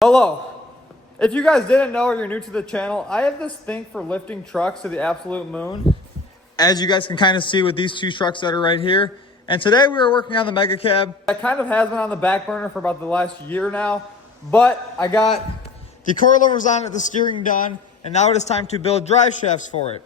Hello. If you guys didn't know or you're new to the channel, I have this thing for lifting trucks to the absolute moon. As you guys can kind of see with these two trucks that are right here. And today we were working on the Mega Cab. That kind of has been on the back burner for about the last year now. But I got the coilovers on it, the steering done, and now it is time to build drive shafts for it.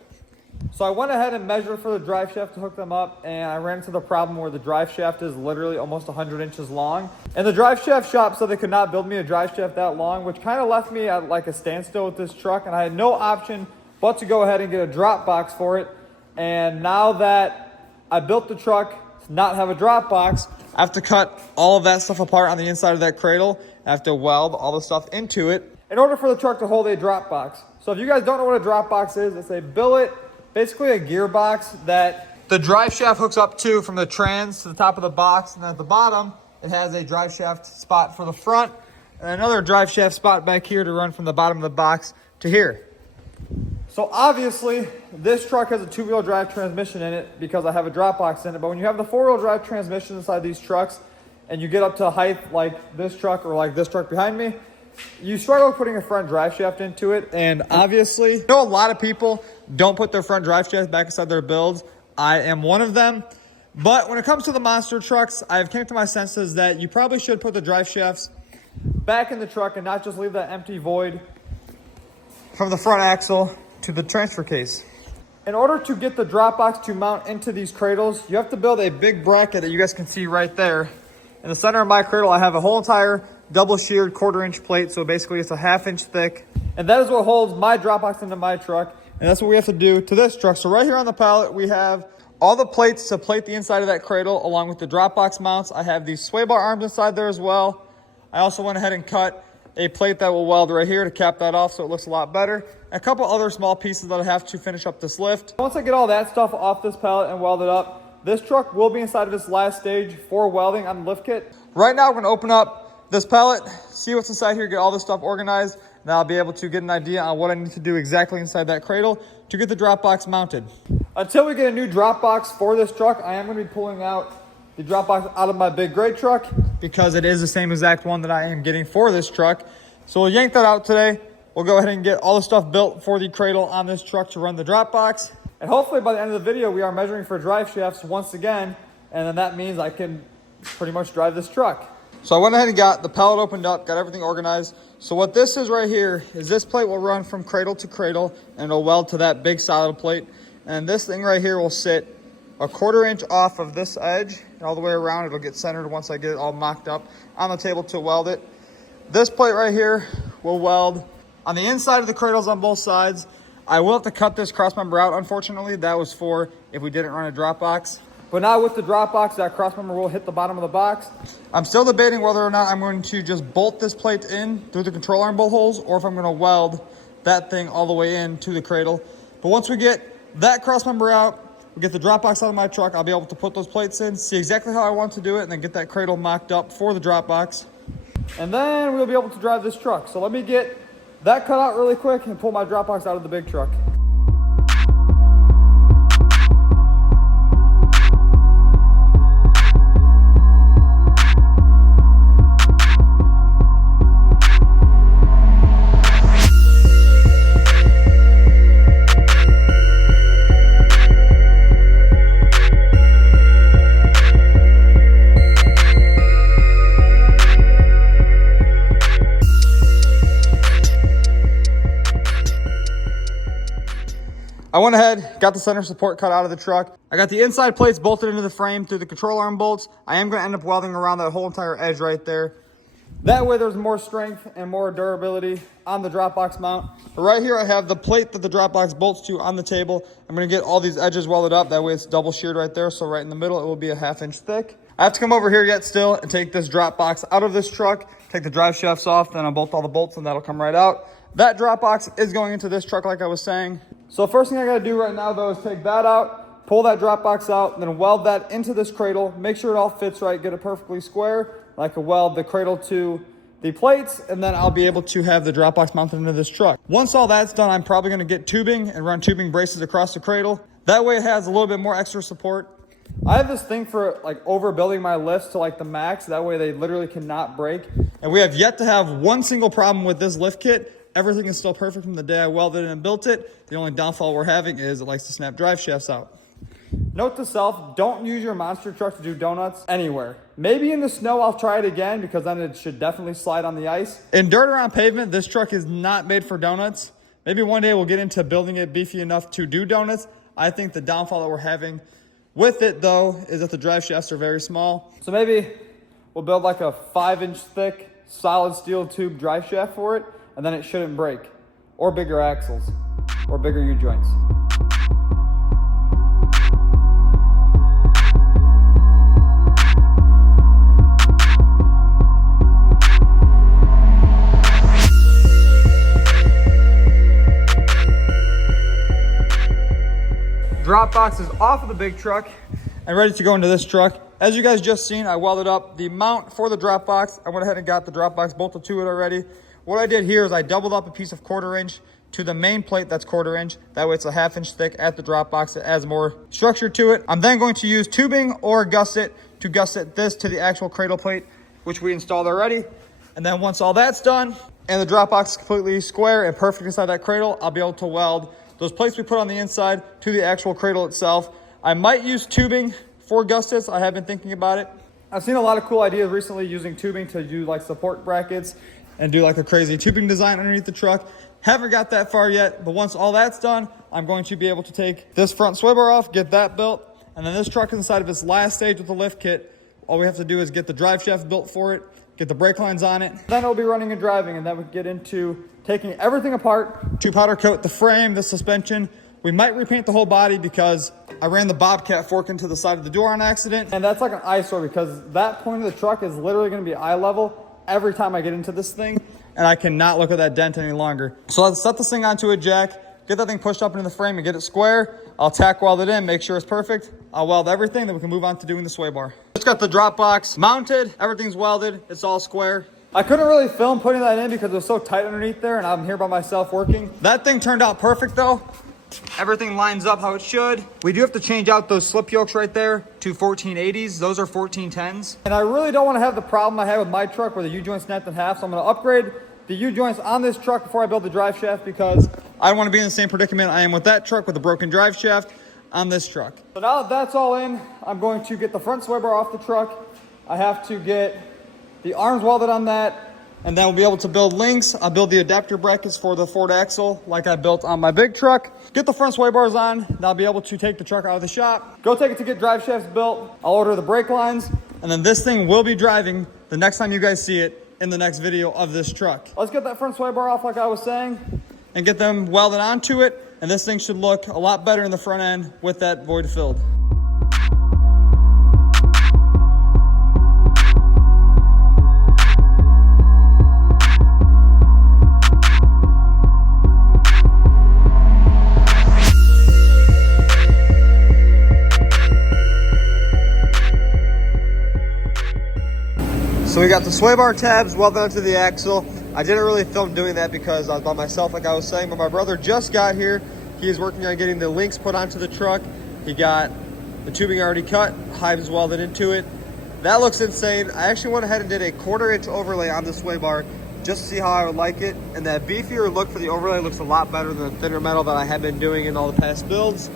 So I went ahead and measured for the drive shaft to hook them up, and I ran into the problem where the drive shaft is literally almost 100 inches long. And the drive shaft shop said they could not build me a drive shaft that long, which kind of left me at like a standstill with this truck, and I had no option but to go ahead and get a drop box for it. And now that I built the truck to not have a drop box, I have to cut all of that stuff apart on the inside of that cradle. I have to weld all the stuff into it in order for the truck to hold a drop box. So if you guys don't know what a drop box is, it's a billet, basically a gearbox that the drive shaft hooks up to from the trans to the top of the box. And at the bottom, it has a drive shaft spot for the front and another drive shaft spot back here to run from the bottom of the box to here. So obviously, this truck has a two-wheel drive transmission in it because I have a drop box in it. But when you have the four-wheel drive transmission inside these trucks and you get up to a height like this truck or like this truck behind me, you struggle putting a front drive shaft into it. And obviously, I know a lot of people don't put their front drive shaft back inside their builds. I am one of them. But when it comes to the monster trucks, I've came to my senses that you probably should put the drive shafts back in the truck and not just leave that empty void from the front axle to the transfer case. In order to get the drop box to mount into these cradles, you have to build a big bracket that you guys can see right there. In the center of my cradle, I have a whole entire double sheared 1/4 inch plate. So basically it's a 1/2 inch thick. And that is what holds my drop box into my truck. And that's what we have to do to this truck. So right here on the pallet, we have all the plates to plate the inside of that cradle along with the drop box mounts. I have these sway bar arms inside there as well. I also went ahead and cut a plate that will weld right here to cap that off so it looks a lot better. A couple other small pieces that I have to finish up this lift. Once I get all that stuff off this pallet and weld it up, this truck will be inside of its last stage for welding on the lift kit. Right now, we're gonna open up this pallet, see what's inside here, get all this stuff organized. Now I'll be able to get an idea on what I need to do exactly inside that cradle to get the drop box mounted. Until we get a new drop box for this truck, I am gonna be pulling out the drop box out of my big gray truck because it is the same exact one that I am getting for this truck. So we'll yank that out today. We'll go ahead and get all the stuff built for the cradle on this truck to run the drop box. And hopefully by the end of the video, we are measuring for drive shafts once again. And then that means I can pretty much drive this truck. So I went ahead and got the pallet opened up, got everything organized. So what this is right here is this plate will run from cradle to cradle and it'll weld to that big solid plate. And this thing right here will sit a 1/4 inch off of this edge and all the way around. It'll get centered once I get it all mocked up on the table to weld it. This plate right here will weld on the inside of the cradles on both sides. I will have to cut this cross member out, unfortunately. That was for if we didn't run a drop box. But now with the drop box, that cross member will hit the bottom of the box. I'm still debating whether or not I'm going to just bolt this plate in through the control arm bolt holes or if I'm going to weld that thing all the way in to the cradle. But once we get that cross member out, we get the drop box out of my truck, I'll be able to put those plates in, see exactly how I want to do it, and then get that cradle mocked up for the drop box. And then we'll be able to drive this truck. So let me get that cut out really quick and pull my drop box out of the big truck. I went ahead, got the center support cut out of the truck. I got the inside plates bolted into the frame through the control arm bolts. I am gonna end up welding around that whole entire edge right there. That way there's more strength and more durability on the drop box mount. But right here I have the plate that the drop box bolts to on the table. I'm gonna get all these edges welded up. That way it's double sheared right there. So right in the middle, it will be a 1/2 inch thick. I have to come over here yet still and take this drop box out of this truck, take the drive shafts off, then I'll bolt all the bolts and that'll come right out. That drop box is going into this truck like I was saying. So first thing I gotta do right now though is take that out, pull that drop box out, and then weld that into this cradle. Make sure it all fits right, get it perfectly square. I can weld the cradle to the plates, and then I'll be able to have the drop box mounted into this truck. Once all that's done, I'm probably gonna get tubing and run tubing braces across the cradle. That way it has a little bit more extra support. I have this thing for like overbuilding my lifts to like the max. That way they literally cannot break. And we have yet to have one single problem with this lift kit. Everything is still perfect from the day I welded it and built it. The only downfall we're having is it likes to snap drive shafts out. Note to self, don't use your monster truck to do donuts anywhere. Maybe in the snow I'll try it again because then it should definitely slide on the ice. In dirt or on pavement, this truck is not made for donuts. Maybe one day we'll get into building it beefy enough to do donuts. I think the downfall that we're having with it though is that the drive shafts are very small. So maybe we'll build like a 5-inch thick solid steel tube drive shaft for it, and then it shouldn't break. Or bigger axles, or bigger U-joints. Drop box is off of the big truck and ready to go into this truck. As you guys just seen, I welded up the mount for the drop box. I went ahead and got the drop box bolted to it already. What I did here is I doubled up a piece of 1/4 inch to the main plate that's 1/4 inch. That way it's a 1/2 inch thick at the drop box. It adds more structure to it. I'm then going to use tubing or gusset to gusset this to the actual cradle plate, which we installed already. And then once all that's done and the drop box is completely square and perfect inside that cradle, I'll be able to weld those plates we put on the inside to the actual cradle itself. I might use tubing for gussets. I have been thinking about it. I've seen a lot of cool ideas recently using tubing to do like support brackets and do like a crazy tubing design underneath the truck. Haven't got that far yet, but once all that's done, I'm going to be able to take this front sway bar off, get that built, and then this truck is inside of its last stage with the lift kit. All we have to do is get the drive shaft built for it, get the brake lines on it. Then it'll be running and driving, and then we get into taking everything apart to powder coat the frame, the suspension. We might repaint the whole body because I ran the Bobcat fork into the side of the door on accident. And that's like an eyesore because that point of the truck is literally gonna be eye level every time I get into this thing. And I cannot look at that dent any longer. So let's set this thing onto a jack, get that thing pushed up into the frame and get it square. I'll tack weld it in, make sure it's perfect. I'll weld everything, then we can move on to doing the sway bar. Just got the drop box mounted, everything's welded, it's all square. I couldn't really film putting that in because it was so tight underneath there and I'm here by myself working. That thing turned out perfect though. Everything lines up how it should. We do have to change out those slip yokes right there to 1480s. Those are 1410s. And I really don't want to have the problem I had with my truck where the U-joint snapped in half. So I'm going to upgrade the U-joints on this truck before I build the drive shaft because I don't want to be in the same predicament I am with that truck with a broken drive shaft on this truck. So now that that's all in, I'm going to get the front sway bar off the truck. I have to get the arms welded on that. And then we'll be able to build links. I'll build the adapter brackets for the Ford axle like I built on my big truck. Get the front sway bars on. Then I'll be able to take the truck out of the shop. Go take it to get drive shafts built. I'll order the brake lines. And then this thing will be driving the next time you guys see it in the next video of this truck. Let's get that front sway bar off like I was saying and get them welded onto it. And this thing should look a lot better in the front end with that void filled. So we got the sway bar tabs welded onto the axle. I didn't really film doing that because I was by myself like I was saying, but my brother just got here. He is working on getting the links put onto the truck. He got the tubing already cut, hives welded into it. That looks insane. I actually went ahead and did a 1/4 inch overlay on the sway bar just to see how I would like it. And that beefier look for the overlay looks a lot better than the thinner metal that I have been doing in all the past builds.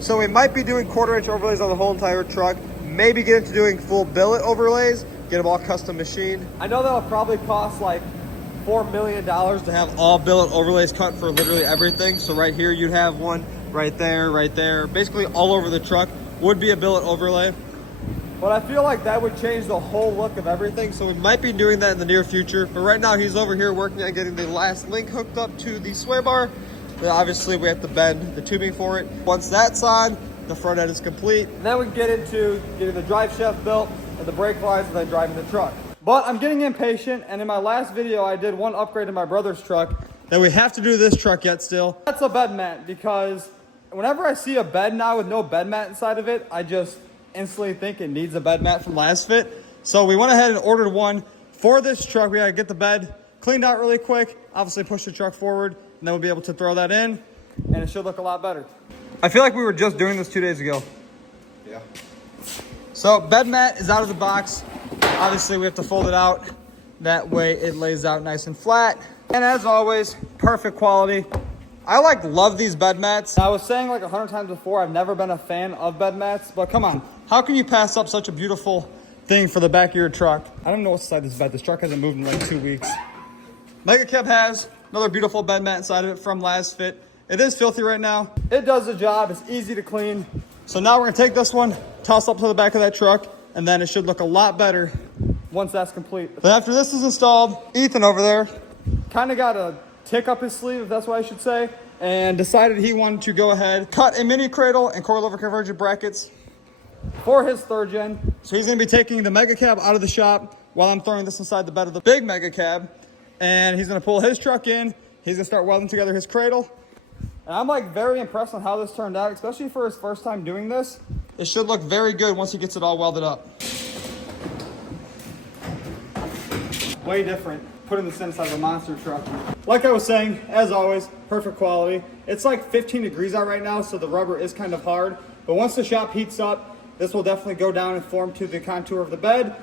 So we might be doing 1/4 inch overlays on the whole entire truck. Maybe get into doing full billet overlays. Get them all custom machined. I know that'll probably cost like $4 million to have all billet overlays cut for literally everything. So right here, you'd have one right there. Basically all over the truck would be a billet overlay. But I feel like that would change the whole look of everything. So we might be doing that in the near future. But right now he's over here working on getting the last link hooked up to the sway bar. Then obviously we have to bend the tubing for it. Once that's on, the front end is complete. And then we can get into getting the drive shaft built and the brake lines and then driving the truck. But I'm getting impatient, and in my last video I did one upgrade to my brother's truck that we have to do this truck yet still. That's a bed mat, because whenever I see a bed now with no bed mat inside of it, I just instantly think it needs a bed mat from Lasfit. So we went ahead and ordered one for this truck. We gotta get the bed cleaned out really quick, obviously push the truck forward, and then we'll be able to throw that in, and it should look a lot better. I feel like we were just doing this 2 days ago. Yeah. So bed mat is out of the box. Obviously we have to fold it out. That way it lays out nice and flat. And as always, perfect quality. I love these bed mats. I was saying like 100 times before, I've never been a fan of bed mats, but come on, how can you pass up such a beautiful thing for the back of your truck? I don't know what's inside this bed. This truck hasn't moved in like 2 weeks. Mega Cab has another beautiful bed mat inside of it from Lasfit. It is filthy right now. It does the job. It's easy to clean. So now we're gonna take this one, toss up to the back of that truck, and then it should look a lot better once that's complete. But after this is installed, Ethan over there kind of got a tick up his sleeve, if that's what I should say, and decided he wanted to go ahead, cut a mini cradle and coilover convergent brackets for his 3rd gen. So he's gonna be taking the Mega Cab out of the shop while I'm throwing this inside the bed of the big Mega Cab. And he's gonna pull his truck in. He's gonna start welding together his cradle. And I'm like very impressed on how this turned out, especially for his first time doing this. It should look very good once he gets it all welded up. Way different putting this inside of a monster truck. Like I was saying, as always, perfect quality. It's like 15 degrees out right now, so the rubber is kind of hard. But once the shop heats up, this will definitely go down and form to the contour of the bed.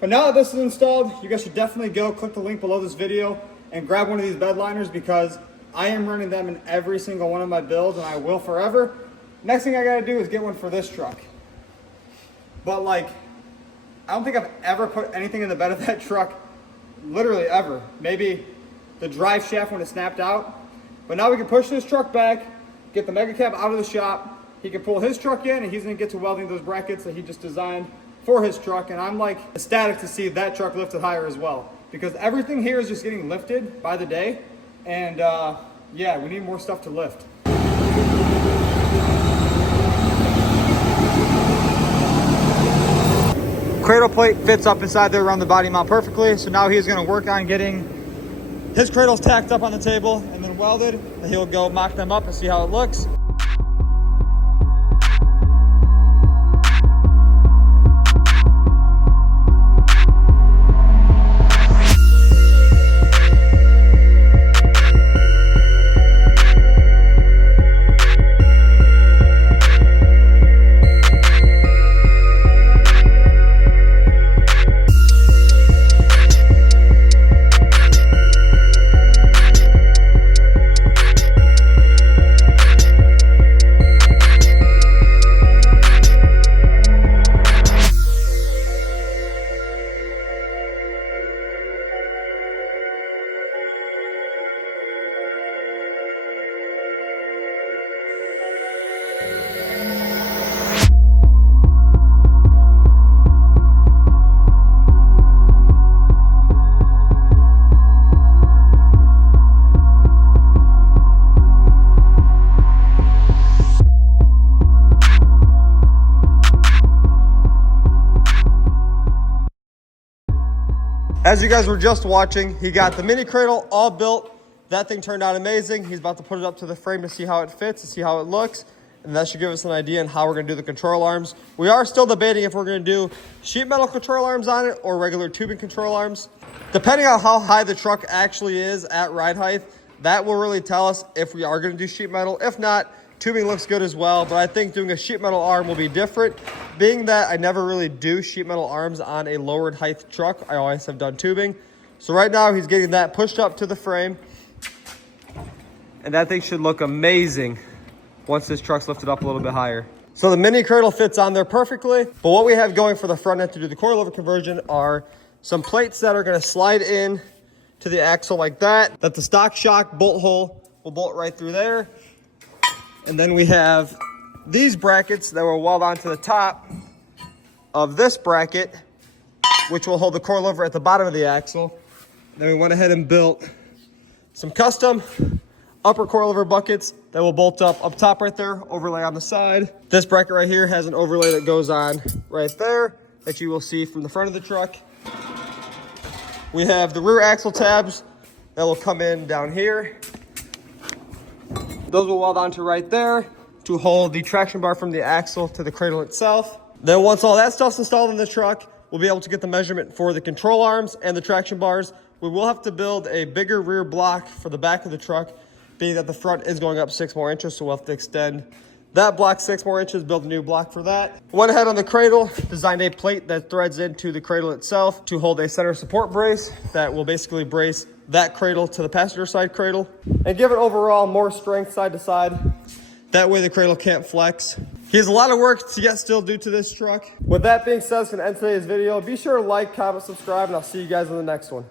But now that this is installed, you guys should definitely go click the link below this video and grab one of these bed liners, because I am running them in every single one of my builds, and I will forever. Next thing I gotta do is get one for this truck. But like, I don't think I've ever put anything in the bed of that truck, literally ever. Maybe the drive shaft when it snapped out. But now we can push this truck back, get the Mega Cab out of the shop. He can pull his truck in, and he's gonna get to welding those brackets that he just designed for his truck. And I'm like ecstatic to see that truck lifted higher as well, because everything here is just getting lifted by the day. And yeah, we need more stuff to lift. Cradle plate fits up inside there around the body mount perfectly. So now he's gonna work on getting his cradles tacked up on the table and then welded. And he'll go mock them up and see how it looks. As you guys were just watching, he got the mini cradle all built. That thing turned out amazing. He's about to put it up to the frame to see how it fits, to see how it looks. And that should give us an idea on how we're gonna do the control arms. We are still debating if we're gonna do sheet metal control arms on it or regular tubing control arms. Depending on how high the truck actually is at ride height, that will really tell us if we are gonna do sheet metal. If not, tubing looks good as well, but I think doing a sheet metal arm will be different. Being that I never really do sheet metal arms on a lowered height truck, I always have done tubing. So right now he's getting that pushed up to the frame. And that thing should look amazing once this truck's lifted up a little bit higher. So the mini cradle fits on there perfectly. But what we have going for the front end to do the coilover conversion are some plates that are gonna slide in to the axle like that the stock shock bolt hole will bolt right through there. And then we have these brackets that will weld onto the top of this bracket, which will hold the coilover at the bottom of the axle. Then we went ahead and built some custom upper coilover buckets that will bolt up top right there, overlay on the side. This bracket right here has an overlay that goes on right there that you will see from the front of the truck. We have the rear axle tabs that will come in down here. Those will weld onto right there to hold the traction bar from the axle to the cradle itself. Then once all that stuff's installed in the truck, we'll be able to get the measurement for the control arms and the traction bars. We will have to build a bigger rear block for the back of the truck, being that the front is going up 6 more inches, so we'll have to extend That block 6 more inches, built a new block for that. Went ahead on the cradle, designed a plate that threads into the cradle itself to hold a center support brace that will basically brace that cradle to the passenger side cradle and give it overall more strength side to side. That way the cradle can't flex. He has a lot of work to yet still do to this truck. With that being said, it's gonna end today's video. Be sure to like, comment, subscribe, and I'll see you guys in the next one.